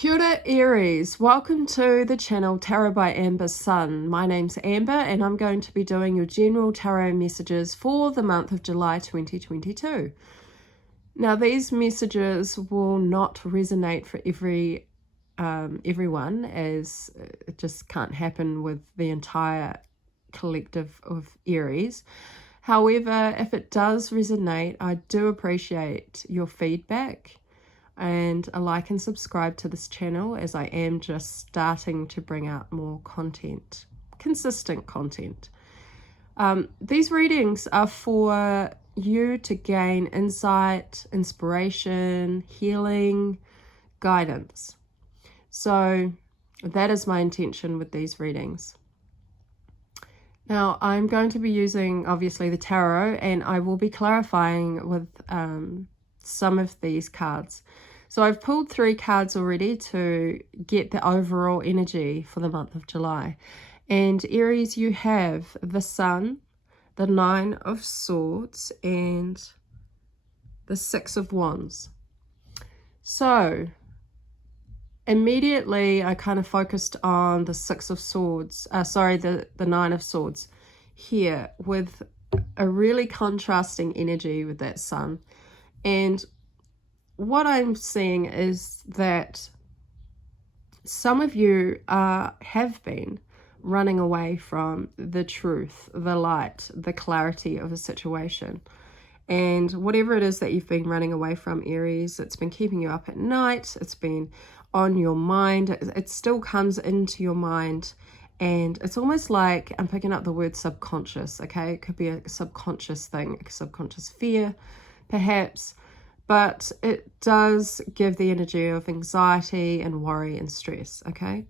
Kia ora, Aries. Welcome to the channel Tarot by Amber Sun. My name's Amber and I'm going to be doing your general tarot messages for the month of July 2022. Now, these messages will not resonate for everyone, as it just can't happen with the entire collective of Aries. However, if it does resonate, I do appreciate your feedback and a like and subscribe to this channel, as I am just starting to bring out more content, consistent content. These readings are for you to gain insight, inspiration, healing, guidance. So that is my intention with these readings. Now, I'm going to be using, obviously, the tarot, and I will be clarifying with some of these cards. So I've pulled 3 cards already to get the overall energy for the month of July. And Aries, you have the Sun, the 9 of Swords, and the 6 of Wands. So immediately I kind of focused on the 6 of Swords, the 9 of Swords here, with a really contrasting energy with that Sun. And what I'm seeing is that some of you have been running away from the truth, the light, the clarity of a situation. And whatever it is that you've been running away from, Aries, it's been keeping you up at night, it's been on your mind, it still comes into your mind. And it's almost like I'm picking up the word subconscious, okay? It could be a subconscious thing, a subconscious fear, perhaps. But it does give the energy of anxiety and worry and stress, okay?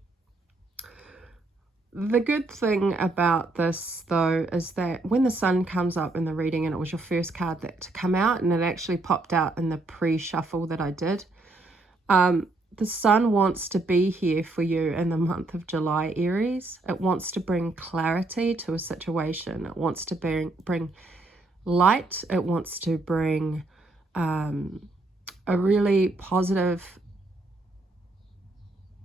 The good thing about this, though, is that when the Sun comes up in the reading, and it was your first card that to come out, and it actually popped out in the pre-shuffle that I did, the Sun wants to be here for you in the month of July, Aries. It wants to bring clarity to a situation. It wants to bring light. It wants to bring a really positive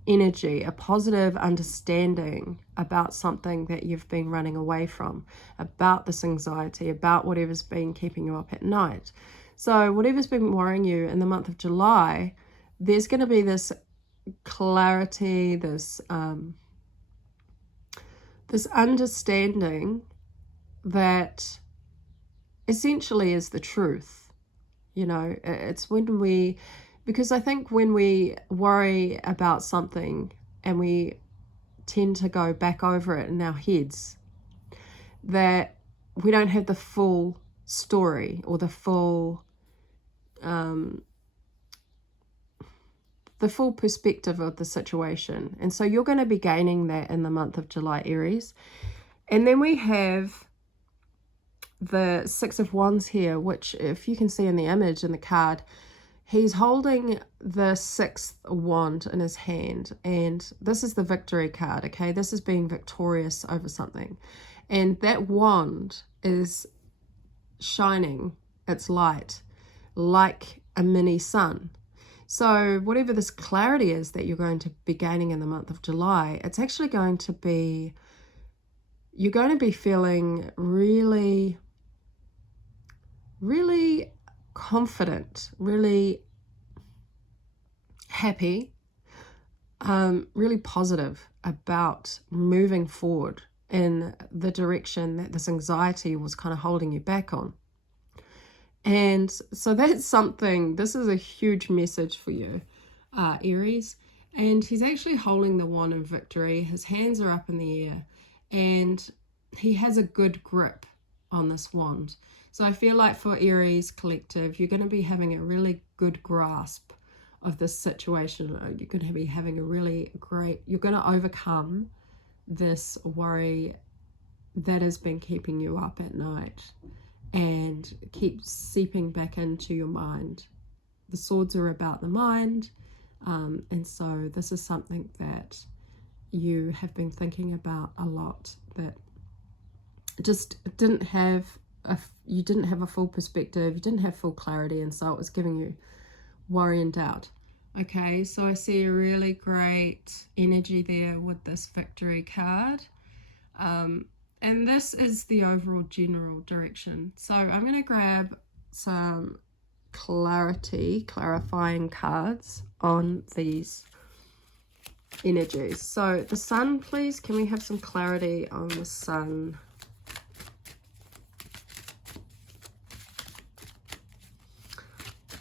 energy, a positive understanding about something that you've been running away from, about this anxiety, about whatever's been keeping you up at night. So whatever's been worrying you in the month of July, there's going to be this clarity, this understanding that essentially is the truth. You know, it's because I think when we worry about something and we tend to go back over it in our heads, that we don't have the full story or the full perspective of the situation. And so you're going to be gaining that in the month of July, Aries. And then we have the 6 of Wands here, which, if you can see in the image in the card, he's holding the 6th wand in his hand, and this is the victory card, okay? This is being victorious over something, and that wand is shining its light like a mini sun. So whatever this clarity is that you're going to be gaining in the month of July, it's actually going to be, you're going to be feeling really, really confident, really happy, really positive about moving forward in the direction that this anxiety was kind of holding you back on. And so that's something, this is a huge message for you, Aries. And he's actually holding the wand in victory. His hands are up in the air and he has a good grip on this wand. So I feel like for Aries collective, you're going to be having a really good grasp of this situation. You're going to be having a really great, you're going to overcome this worry that has been keeping you up at night and keep seeping back into your mind. The swords are about the mind, and so this is something that you have been thinking about a lot, that just didn't have you didn't have a full perspective, you didn't have full clarity, and so it was giving you worry and doubt. Okay, so I see a really great energy there with this victory card. And this is the overall general direction. So I'm going to grab some clarifying cards on these energies. So the sun, please, can we have some clarity on the sun?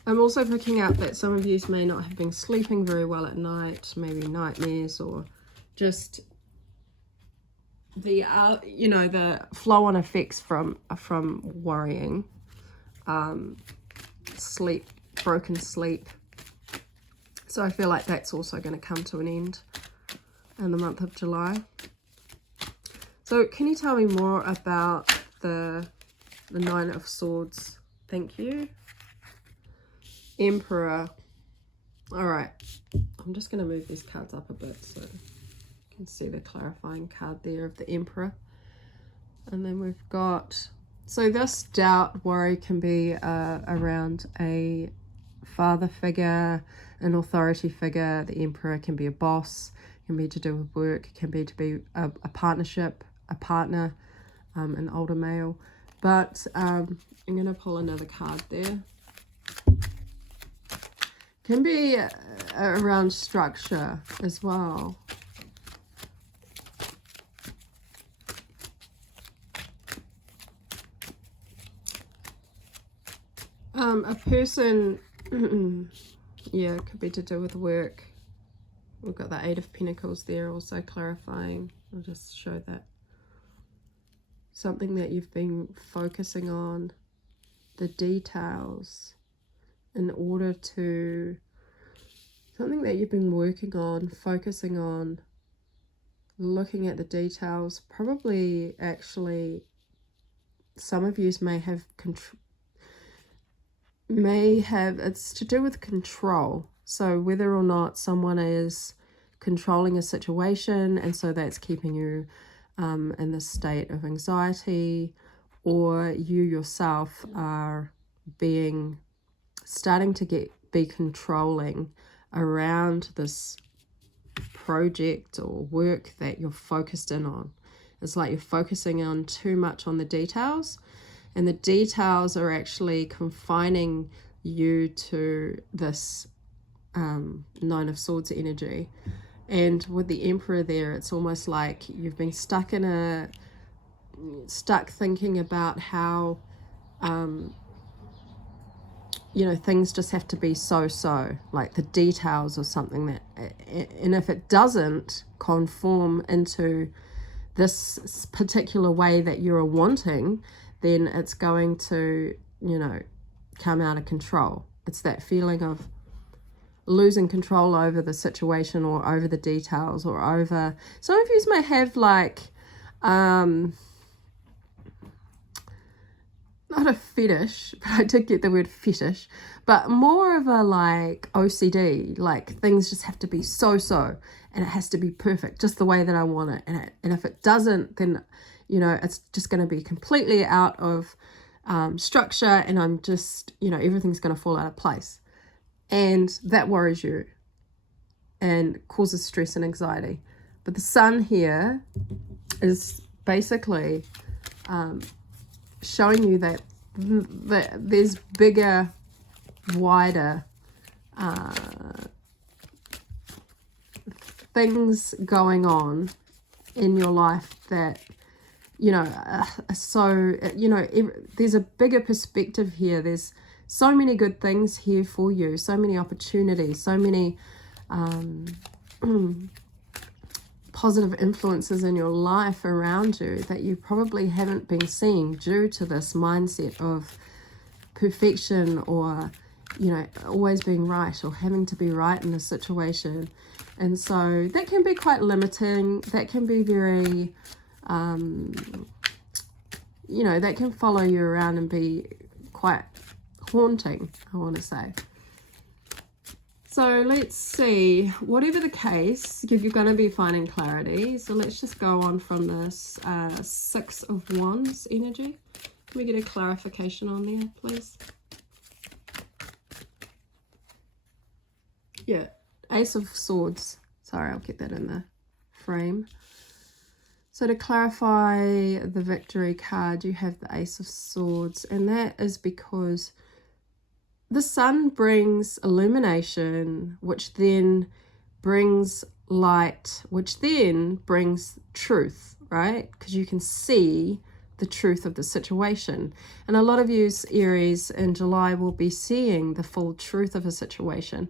I'm also picking up that some of you may not have been sleeping very well at night, maybe nightmares, or just the you know, the flow-on effects from worrying, sleep, broken sleep. So I feel like that's also going to come to an end in the month of July. So can you tell me more about the Nine of Swords? Thank you. Emperor. All right, I'm just going to move these cards up a bit so you can see the clarifying card there of the Emperor. And then we've got, so this doubt, worry can be around a father figure, an authority figure. The Emperor can be a boss, can be to do with work, can be to be a partnership, a partner, an older male. But I'm going to pull another card there. Can be around structure as well. A person, yeah, it could be to do with work. We've got the Eight of Pentacles there also clarifying. I'll just show that. Something that you've been focusing on, the details, in order to, something that you've been working on, focusing on, looking at the details. Probably actually some of you may have it's to do with control. So whether or not someone is controlling a situation, and so that's keeping you in this state of anxiety, or you yourself are starting to be controlling around this project or work that you're focused in on. It's like you're focusing on too much on the details, and the details are actually confining you to this Nine of Swords energy. And with the Emperor there, it's almost like you've been stuck thinking about how you know, things just have to be so, like the details or something that, and if it doesn't conform into this particular way that you're wanting, then it's going to, you know, come out of control. It's that feeling of losing control over the situation, or over the details, or over, some of you may have like not a fetish, but I did get the word fetish, but more of a like OCD, like things just have to be so, and it has to be perfect, just the way that I want it. And if it doesn't, then, you know, it's just going to be completely out of structure, and I'm just, you know, everything's going to fall out of place. And that worries you and causes stress and anxiety. But the sun here is basically showing you that there's bigger, wider things going on in your life that, you know, so, you know, there's a bigger perspective here. There's so many good things here for you, so many opportunities, so many positive influences in your life around you that you probably haven't been seeing due to this mindset of perfection, or, you know, always being right, or having to be right in a situation. And so that can be quite limiting. That can be very, you know, that can follow you around and be quite haunting, I want to say. So let's see, whatever the case, you're going to be finding clarity. So let's just go on from this Six of Wands energy. Can we get a clarification on there, please? Yeah, Ace of Swords. Sorry, I'll get that in the frame. So to clarify the victory card, you have the Ace of Swords, and that is because the sun brings illumination, which then brings light, which then brings truth, right? Because you can see the truth of the situation. And a lot of you, Aries, in July will be seeing the full truth of a situation.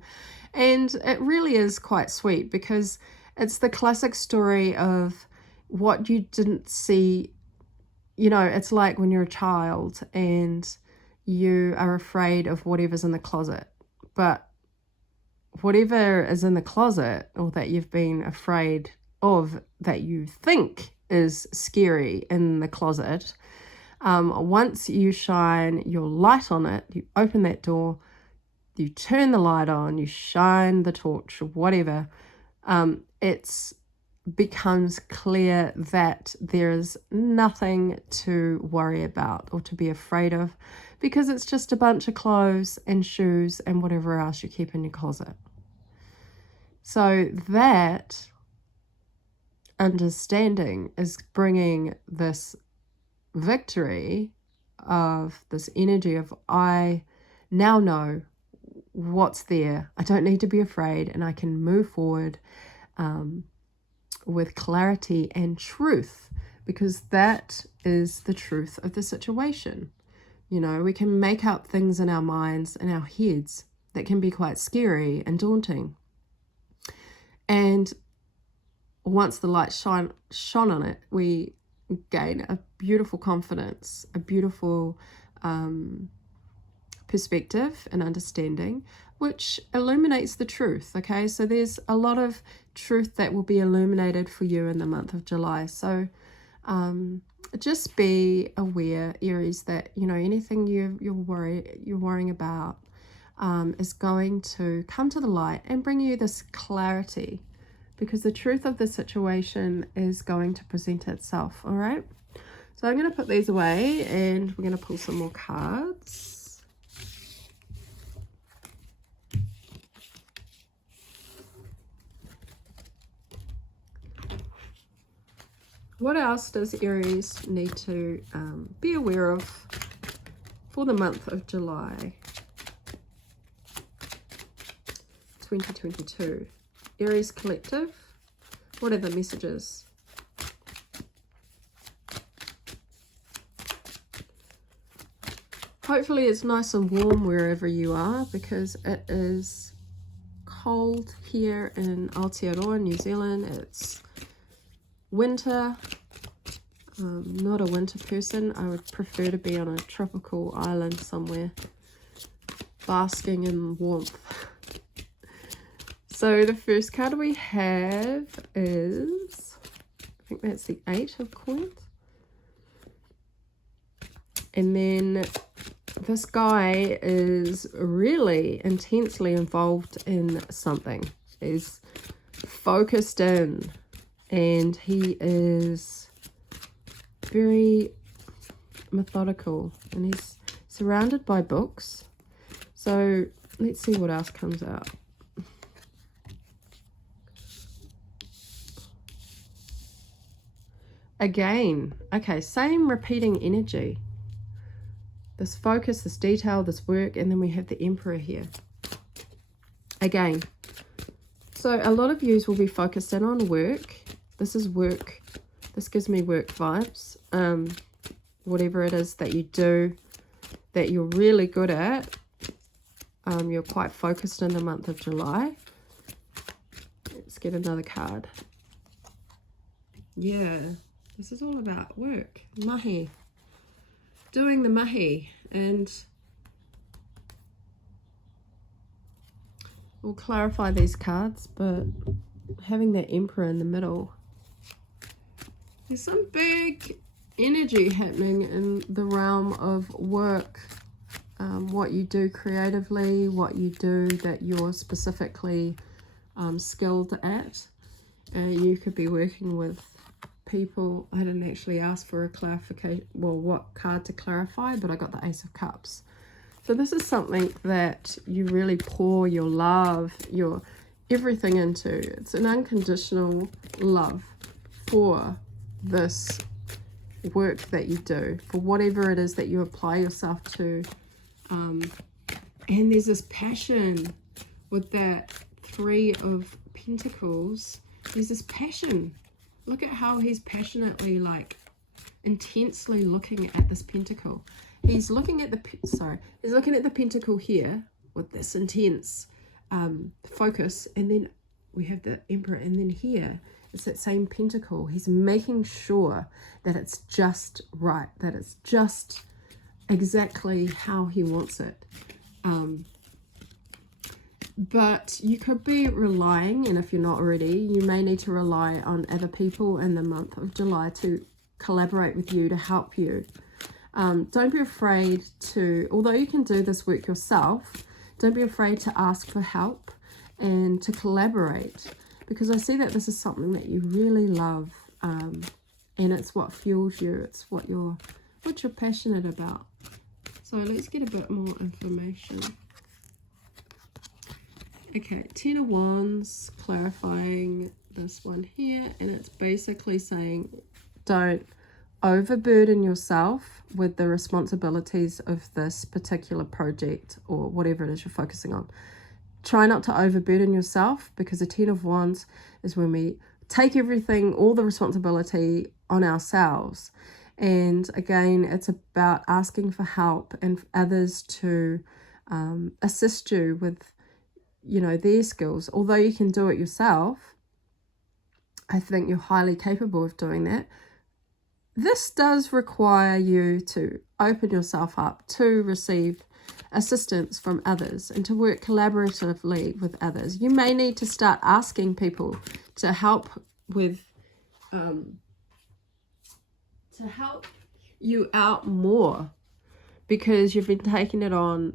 And it really is quite sweet, because it's the classic story of what you didn't see. You know, it's like when you're a child and you are afraid of whatever's in the closet. But whatever is in the closet, or that you've been afraid of, that you think is scary in the closet, once you shine your light on it, you open that door, you turn the light on, you shine the torch or whatever, it becomes clear that there's nothing to worry about or to be afraid of, because it's just a bunch of clothes and shoes and whatever else you keep in your closet. So that understanding is bringing this victory of this energy of, I now know what's there. I don't need to be afraid, and I can move forward with clarity and truth, because that is the truth of the situation. You know, we can make up things in our minds and our heads that can be quite scary and daunting. And once the light shone on it, we gain a beautiful confidence, a beautiful perspective and understanding, which illuminates the truth. Okay, so there's a lot of truth that will be illuminated for you in the month of July. So just be aware, Aries, that, you know, anything you're worrying about is going to come to the light and bring you this clarity, because the truth of the situation is going to present itself. All right, so I'm going to put these away and we're going to pull some more cards. What else does Aries need to be aware of for the month of July 2022? Aries Collective, what are the messages? Hopefully it's nice and warm wherever you are, because it is cold here in Aotearoa, New Zealand. It's winter. Not a winter person. I would prefer to be on a tropical island somewhere, basking in warmth. So the first card we have is, I think that's the 8 of coins. And then this guy is really intensely involved in something. He's focused in, and he is very methodical, and he's surrounded by books. So let's see what else comes out. Again, okay, same repeating energy. This focus, this detail, this work, and then we have the Emperor here. Again, so a lot of yous will be focused in on work. This is work. This gives me work vibes. Whatever it is that you do that you're really good at, you're quite focused in the month of July. Let's get another card. Yeah, this is all about work, mahi, doing the mahi, and we'll clarify these cards, but having that Emperor in the middle, there's some big energy happening in the realm of work, what you do creatively, what you do that you're specifically skilled at. You could be working with people. I didn't actually ask for a clarification, well, what card to clarify, but I got the Ace of Cups. So this is something that you really pour your love, your everything into. It's an unconditional love for this work that you do, for whatever it is that you apply yourself to. And there's this passion with that Three of Pentacles. There's this passion. Look at how he's passionately, like, intensely looking at this pentacle. He's looking at the he's looking at the pentacle here with this intense focus, and then we have the Emperor, and then here it's that same pentacle. He's making sure that it's just right, that it's just exactly how he wants it. But you could be relying, and if you're not already, you may need to rely on other people in the month of July to collaborate with you, to help you. Don't be afraid to, although you can do this work yourself, don't be afraid to ask for help and to collaborate, because I see that this is something that you really love, and it's what fuels you, it's what you're passionate about. So let's get a bit more information. Okay, Ten of Wands, clarifying this one here, and it's basically saying don't overburden yourself with the responsibilities of this particular project or whatever it is you're focusing on. Try not to overburden yourself, because the Ten of Wands is when we take everything, all the responsibility on ourselves. And again, it's about asking for help and others to assist you with, you know, their skills. Although you can do it yourself, I think you're highly capable of doing that. This does require you to open yourself up to receive assistance from others and to work collaboratively with others. You may need to start asking people to help with to help you out more, because you've been taking it on,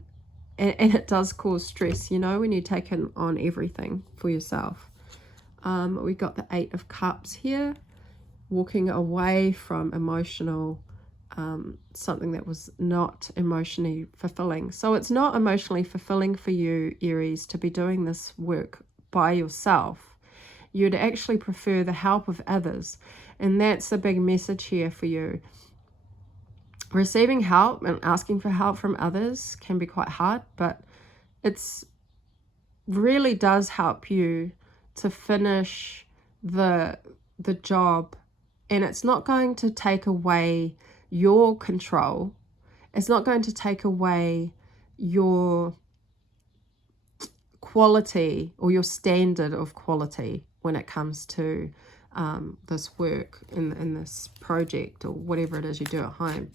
and it does cause stress, you know, when you're taking on everything for yourself. We got the Eight of Cups here, walking away from emotional, something that was not emotionally fulfilling. So it's not emotionally fulfilling for you, Aries, to be doing this work by yourself. You'd actually prefer the help of others. And that's the big message here for you. Receiving help and asking for help from others can be quite hard, but it's really does help you to finish the job, and it's not going to take away your control. It's not going to take away your quality or your standard of quality when it comes to this work in this project or whatever it is you do at home.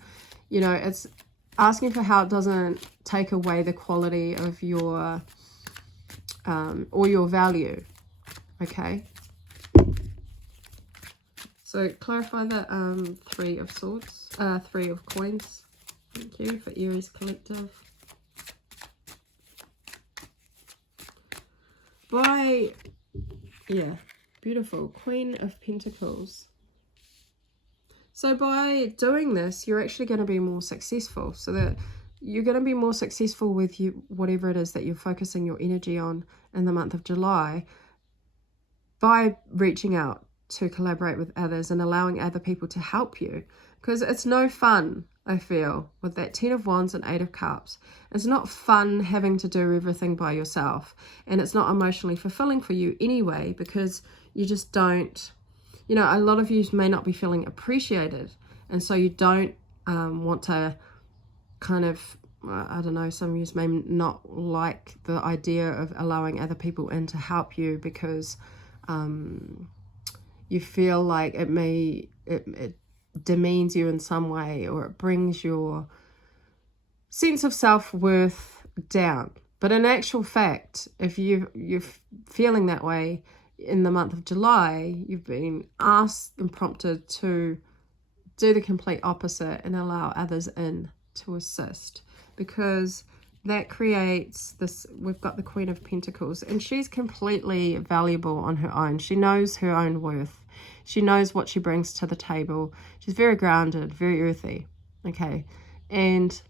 You know, it's asking for help doesn't take away the quality of your or your value. Okay, so clarify the Three of Swords, Three of Coins. Thank you for Aries Collective. Beautiful Queen of Pentacles. So by doing this, you're actually going to be more successful. So that you're going to be more successful with whatever it is that you're focusing your energy on in the month of July, by reaching out to collaborate with others and allowing other people to help you. Because it's no fun, I feel, with that Ten of Wands and Eight of Cups. It's not fun having to do everything by yourself. And it's not emotionally fulfilling for you anyway, because you just don't, you know, a lot of you may not be feeling appreciated. And so you don't want to kind of, I don't know, some of you may not like the idea of allowing other people in to help you, because you feel like it demeans you in some way, or it brings your sense of self-worth down. But in actual fact, if you're feeling that way in the month of July, you've been asked and prompted to do the complete opposite and allow others in to assist, because that creates this. We've got the Queen of Pentacles, and she's completely valuable on her own. She knows her own worth. She knows what she brings to the table. She's very grounded, very earthy. Okay. And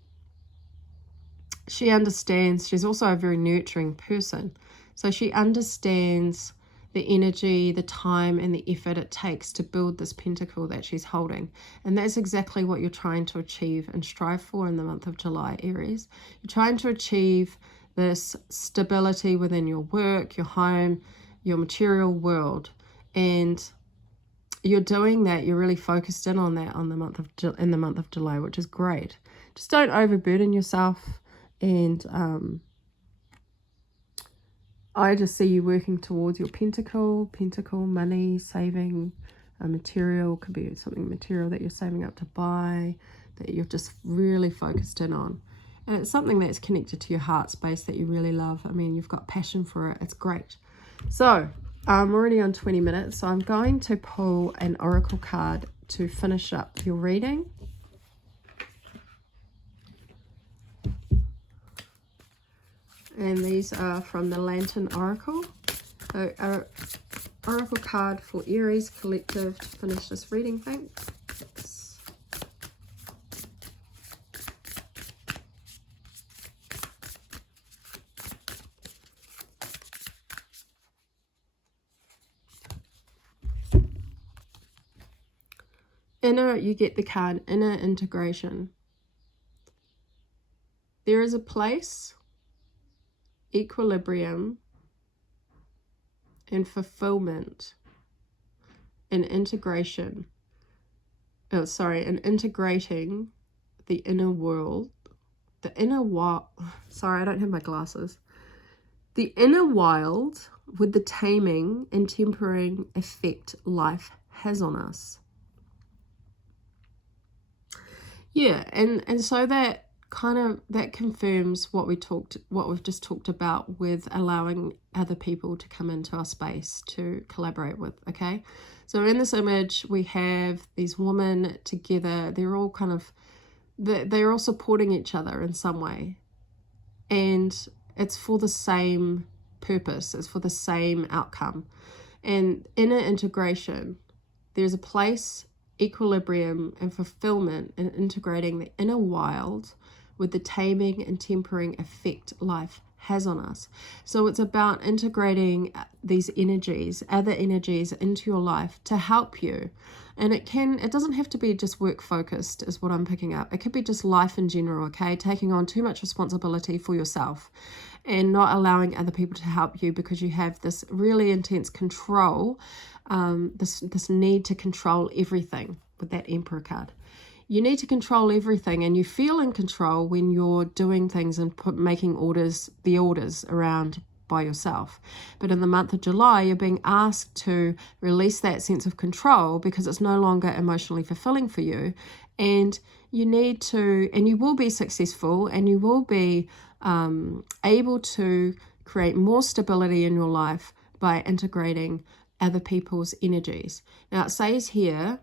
she understands, she's also a very nurturing person. So she understands the energy, the time, and the effort it takes to build this pentacle that she's holding. And that's exactly what you're trying to achieve and strive for in the month of July, Aries. You're trying to achieve this stability within your work, your home, your material world. And you're doing that, you're really focused in on that in the month of July, which is great. Just don't overburden yourself. And I just see you working towards your pentacle, money, saving, material, could be something material that you're saving up to buy, that you're just really focused in on. And it's something that's connected to your heart space that you really love. I mean, you've got passion for it. It's great. So I'm already on 20 minutes, so I'm going to pull an oracle card to finish up your reading. And these are from the Lantern Oracle. So oracle card for Aries Collective to finish this reading. Thanks. You get the card Inner Integration. There is a place, equilibrium, and fulfillment, and integration. And integrating the inner world, the inner wild. Sorry, I don't have my glasses. The inner wild with the taming and tempering effect life has on us. Yeah, and so that that confirms what we've just talked about with allowing other people to come into our space to collaborate with. Okay, so in this image we have these women together. They're all they're all supporting each other in some way, and it's for the same purpose. It's for the same outcome. And inner integration, there's a place, equilibrium, and fulfillment in integrating the inner wild with the taming and tempering effect life has on us. So it's about integrating these energies, other energies, into your life to help you. And it doesn't have to be just work focused is what I'm picking up. It could be just life in general, okay? Taking on too much responsibility for yourself and not allowing other people to help you because you have this really intense control, this need to control everything with that Emperor card. You need to control everything, and you feel in control when you're doing things and making the orders around by yourself. But in the month of July, you're being asked to release that sense of control because it's no longer emotionally fulfilling for you. And you need to, and you will be successful, and you will be able to create more stability in your life by integrating other people's energies. Now it says here,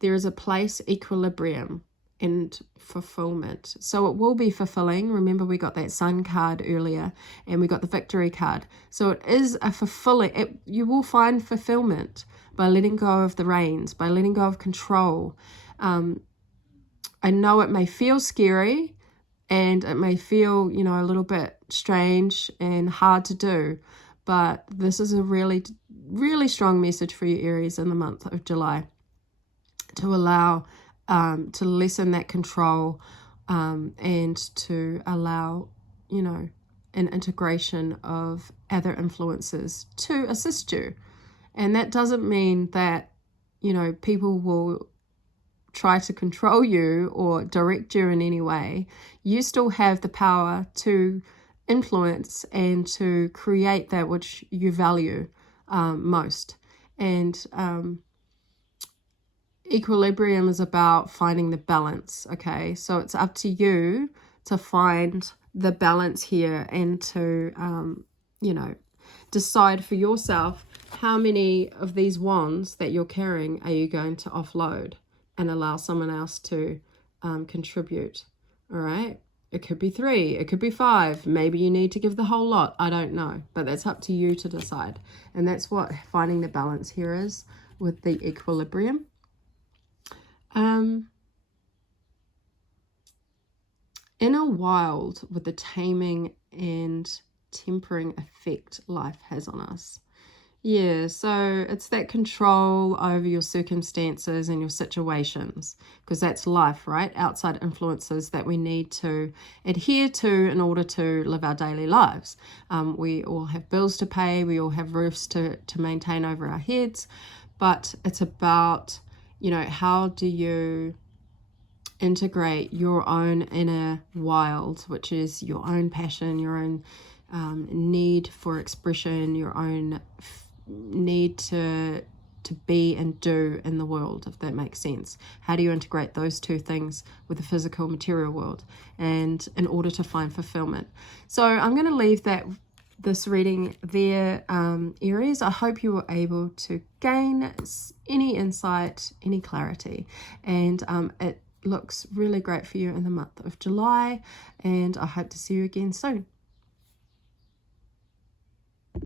there is a place, equilibrium, and fulfillment. So it will be fulfilling. Remember, we got that Sun card earlier, and we got the Victory card. So it is a fulfilling. You will find fulfillment by letting go of the reins, by letting go of control. I know it may feel scary, and it may feel, a little bit strange and hard to do, but this is a really, really strong message for you, Aries, in the month of July. To allow, to lessen that control, and to allow, an integration of other influences to assist you. And that doesn't mean that, people will try to control you or direct you in any way. You still have the power to influence and to create that which you value most. And equilibrium is about finding the balance, okay? So it's up to you to find the balance here and to, decide for yourself how many of these wands that you're carrying are you going to offload and allow someone else to contribute, all right? It could be 3, it could be 5. Maybe you need to give the whole lot. I don't know, but that's up to you to decide. And that's what finding the balance here is with the equilibrium. inner wild with the taming and tempering effect life has on us. Yeah, so it's that control over your circumstances and your situations, because that's life, right? Outside influences that we need to adhere to in order to live our daily lives. We all have bills to pay, we all have roofs to maintain over our heads, but it's about, how do you integrate your own inner wild, which is your own passion, your own need for expression, your own need to be and do in the world, if that makes sense. How do you integrate those two things with the physical material world, and in order to find fulfillment? So I'm going to leave this reading there, Aries. I hope you were able to gain any insight, any clarity, and it looks really great for you in the month of July, and I hope to see you again soon.